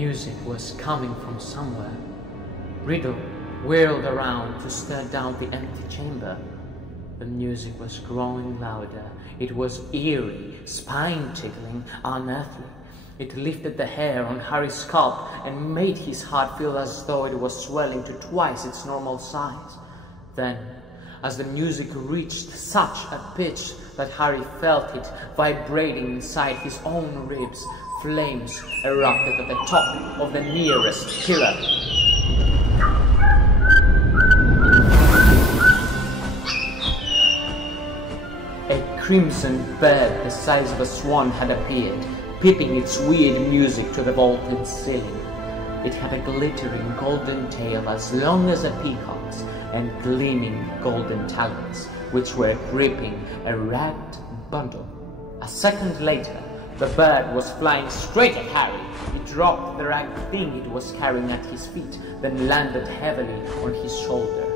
music was coming from somewhere. Riddle whirled around to stare down the empty chamber. The music was growing louder. It was eerie, spine-tickling, unearthly. It lifted the hair on Harry's scalp and made his heart feel as though it was swelling to twice its normal size. Then, as the music reached such a pitch that Harry felt it vibrating inside his own ribs, flames erupted at the top of the nearest pillar. A crimson bird the size of a swan had appeared, peeping its weird music to the vaulted ceiling. It had a glittering golden tail as long as a peacock's and gleaming golden talons, which were gripping a ragged bundle. A second later, the bird was flying straight at Harry. It dropped the ragged thing it was carrying at his feet, then landed heavily on his shoulder.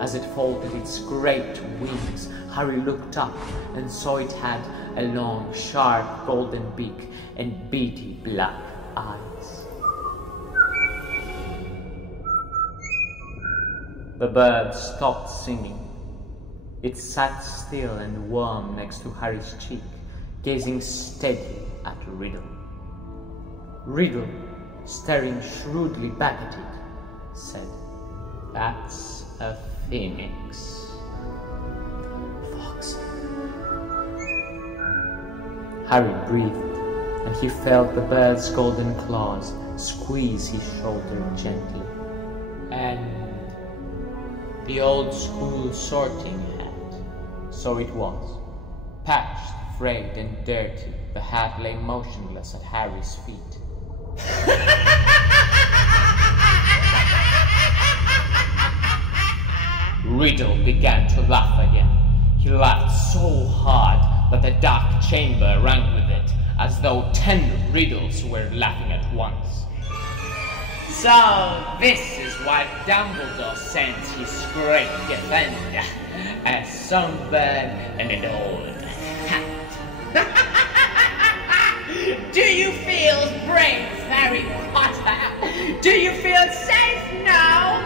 As it folded its great wings, Harry looked up and saw it had a long, sharp golden beak and beady black eyes. The bird stopped singing. It sat still and warm next to Harry's cheek, gazing steadily at Riddle. Riddle, staring shrewdly back at it, said, "That's a phoenix." Fox. Harry breathed, and he felt the bird's golden claws squeeze his shoulder gently. And the old-school sorting hat. So it was. Patched, frayed, and dirty, the hat lay motionless at Harry's feet. Riddle began to laugh again. He laughed so hard that the dark chamber rang with it, as though 10 riddles were laughing at once. "So this is why Dumbledore sends his great defender, a songbird and an old hat. Do you feel brave, Harry Potter? Do you feel safe now?"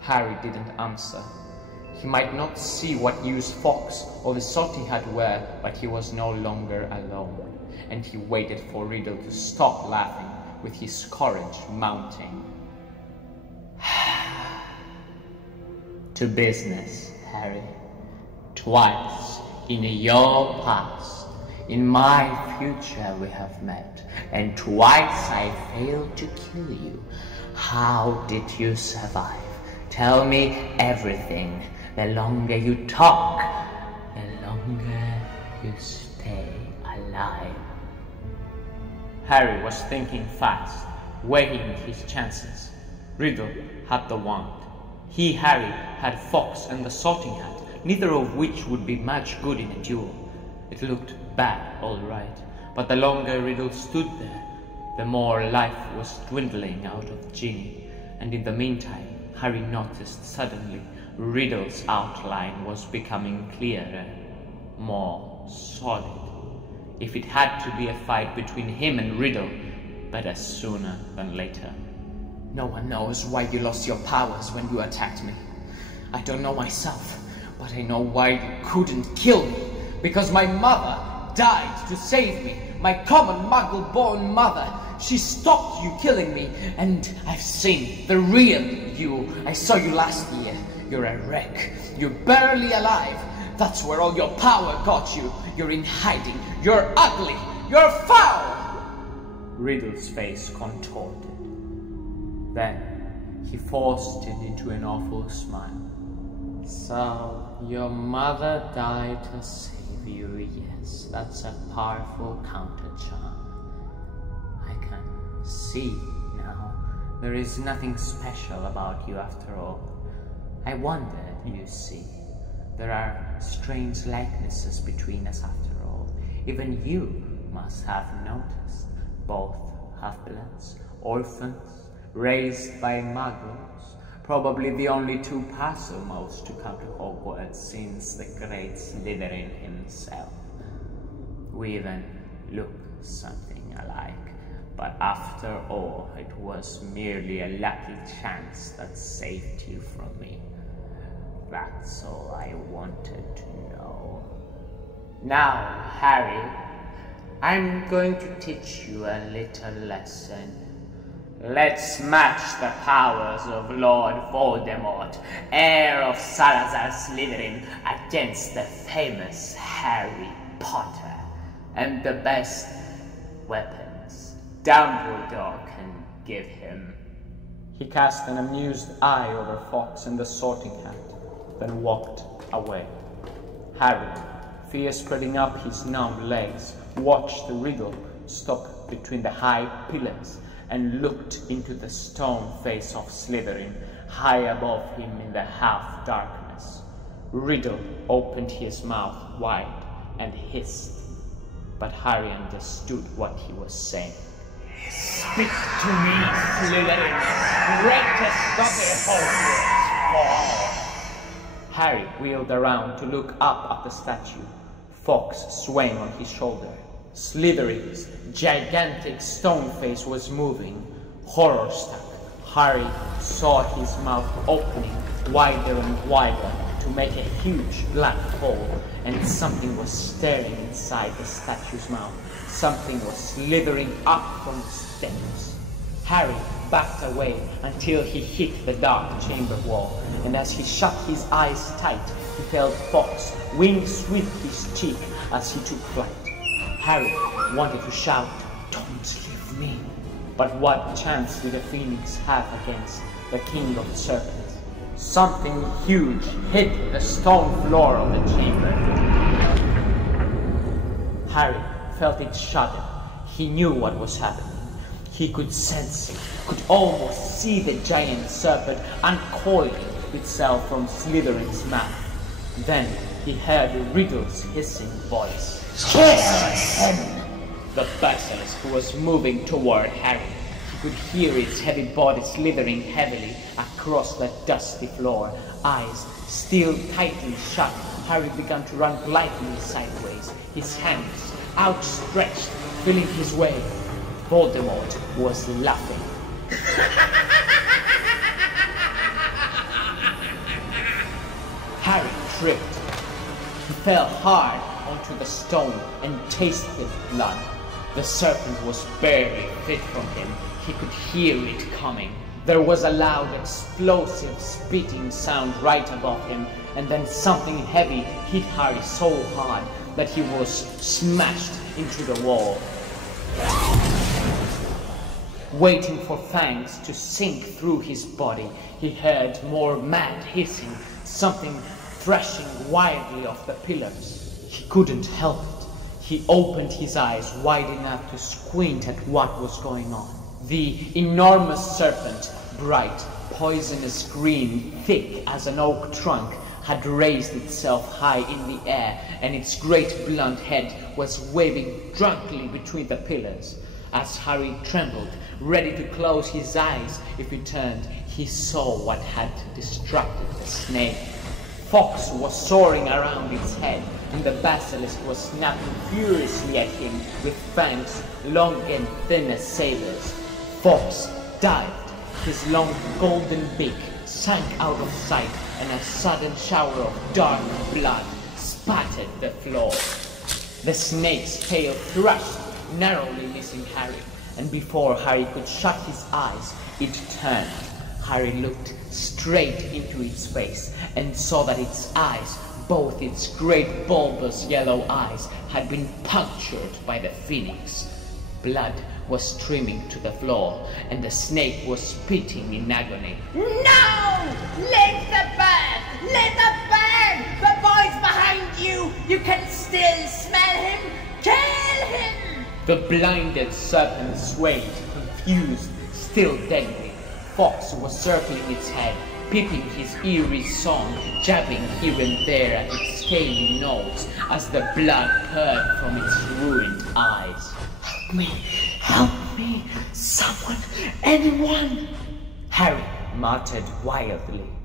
Harry didn't answer. He might not see what use Fox or the Sorting Hat were, but he was no longer alone, and he waited for Riddle to stop laughing, with his courage mounting. "To business, Harry. Twice in your past, in my future we have met, and twice I failed to kill you. How did you survive? Tell me everything. The longer you talk, the longer you stay alive." Harry was thinking fast, weighing his chances. Riddle had the wand. He, Harry, had Fox and the Sorting Hat, neither of which would be much good in a duel. It looked bad, all right, but the longer Riddle stood there, the more life was dwindling out of Ginny, and in the meantime, Harry noticed suddenly Riddle's outline was becoming clearer, more solid. If it had to be a fight between him and Riddle, better sooner than later. "No one knows why you lost your powers when you attacked me. I don't know myself, but I know why you couldn't kill me. Because my mother died to save me, my common muggle-born mother. She stopped you killing me, and I've seen the real you. I saw you last year. You're a wreck. You're barely alive. That's where all your power got you. You're in hiding. You're ugly. You're foul!" Riddle's face contorted. Then he forced it into an awful smile. "So your mother died to save you, yes. That's a powerful counter-charm. I can see now. There is nothing special about you after all. I wondered, you see. There are strange likenesses between us after all. Even you must have noticed. Both half-bloods, orphans, raised by muggles, Probably the only two Passermost to come to Hogwarts since the great Slytherin himself. We even look something alike, but after all, it was merely a lucky chance that saved you from me. That's all I wanted to know. Now, Harry, I'm going to teach you a little lesson. Let's match the powers of Lord Voldemort, heir of Salazar Slytherin, against the famous Harry Potter. And the best weapons Dumbledore can give him. He cast an amused eye over Fawkes and the Sorting Hat, then walked away. Harry, fear spreading up his numb legs, watched the Riddle stop between the high pillars and looked into the stone face of Slytherin, high above him in the half-darkness. Riddle opened his mouth wide and hissed, but Harry understood what he was saying. Speak to me, Slytherin, greatest of the Hogwarts. Harry wheeled around to look up at the statue, Fawkes swaying on his shoulder. Slytherin's gigantic stone face was moving. Horror-struck, Harry saw his mouth opening wider and wider to make a huge black hole, and something was staring inside the statue's mouth. Something was slithering up from the steps. Harry backed away until he hit the dark chamber wall, and as he shut his eyes tight, he felt Fawkes wing sweep his cheek as he took flight. Harry wanted to shout, "Don't leave me!" But what chance did a phoenix have against the King of the Serpents? Something huge hit the stone floor of the chamber. Harry felt it shudder. He knew what was happening. He could sense it, could almost see the giant serpent uncoiling itself from Slytherin's mouth. Then he heard Riddle's hissing voice. "Kill him!" The basilisk was moving toward Harry. He could hear its heavy body slithering heavily across the dusty floor. Eyes still tightly shut, Harry began to run blindly sideways, his hands outstretched, feeling his way. Voldemort was laughing. Harry tripped. He fell hard onto the stone and tasted blood. The serpent was barely fit from him. He could hear it coming. There was a loud, explosive spitting sound right above him, and then something heavy hit Harry so hard that he was smashed into the wall. Waiting for fangs to sink through his body, he heard more mad hissing, something thrashing wildly off the pillars. He couldn't help it. He opened his eyes wide enough to squint at what was going on. The enormous serpent, bright, poisonous green, thick as an oak trunk, had raised itself high in the air, and its great blunt head was waving drunkenly between the pillars. As Harry trembled, ready to close his eyes if he turned, he saw what had distracted the snake. Fawkes was soaring around its head, and the basilisk was snapping furiously at him with fangs long and thin as sabers. Fawkes dived. His long golden beak sank out of sight, and a sudden shower of dark blood spattered the floor. The snake's tail thrust, narrowly missing Harry, and before Harry could shut his eyes, it turned. Harry looked straight into its face and saw that its eyes, both its great bulbous yellow eyes, had been punctured by the phoenix. Blood was streaming to the floor, and the snake was spitting in agony. No! Let the bird! Let the bird! The boy's behind you! You can still smell him! Kill him! The blinded serpent swayed, confused, still deadly. Fawkes was circling its head, piping his eerie song, jabbing here and there at its scaly nose as the blood poured from its ruined eyes. Help me! Help me! Someone! Anyone! Harry muttered wildly.